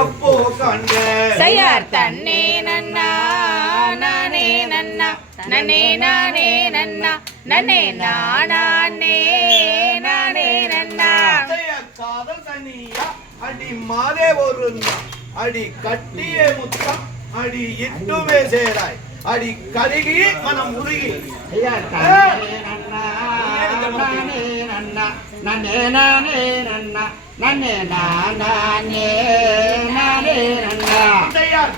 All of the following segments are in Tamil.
அப்போ கண்ட செய்யார் தன்னே நன்னா நானே நன்னா நன்னே நானே நன்னா நன்னே நானே நானே நன்னா காதல் தனியா அடி மாதே ஒரு அடி கட்டிய முத்தம் அடி இட்டுமே சேராய் அடி கருகி மனம் உருகி நன்னே நானே நன்னா நன்னே நானே நானே நன்னா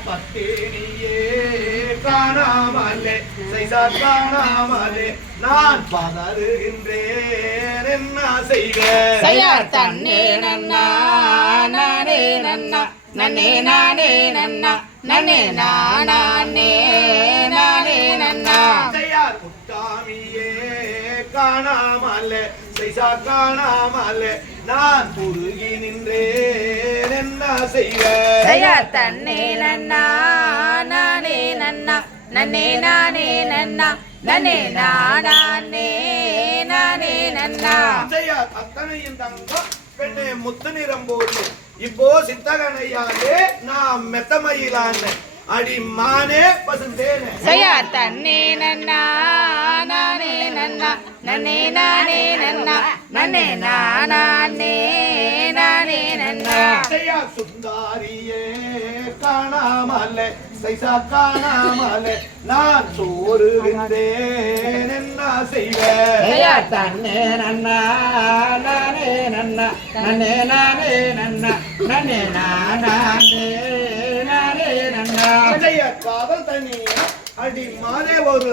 பத்தேனியே காணாமலே சைசா காணாமலே நான் பதறுகின்றேன் என்ன செய்வேன் செய்யார் தன்னே நன்னா நானே நன்னா நன்னே நானே நன்னா நன்னே நானே நானே நன்னா செய்யார் முட்டாமியே காணாமலே சைசா காணாமலே நான் குறுகி நின்றேன் என்ன செய்வேன் செய்யார் தன்னே நன்னா நானே நன்னா நன்னே நானே நன்னா நன்னே நானே நானே நன்னா செய்யார் அத்தனையும் தங்கம் பெண்ணே முத்து நிறம் போது இப்போ சித்தகனையாலே நான் மெத்தமயிலான அடி மானே பசுந்தேனே செய்யார் தன்னே நன்னா நானே நன்னா நன்னே நானே நன்னா நன்னே நானே நானே நன்னா செய்யார் சுந்தாரியே காணாமலே சைசா காணாமலே நான் சோறுகின்றேன் என்ன செய்வேன் செய்யார் தன்னே நன்னா நானே நன்னா நன்னே நானே நன்னா நன்னே நானே நானே நன்னா காதல் தனியா அடி மாதே ஒரு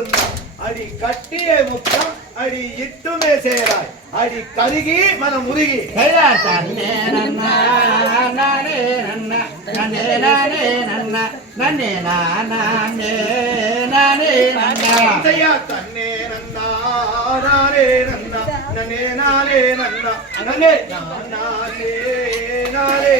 அடி கட்டிய முத்தம் அடி இட்டுமே சேராய் அடி கருகி மனம் உருகி செய்யார் தன்னே நன்னா நானே நன்னா நன்னே நானே நன்னா நன்னே நானே நானே நன்னா செய்யார் தன்னே நன்னா நானே நன்னா நன்னே நானே நன்னா நன்னே நானே நானே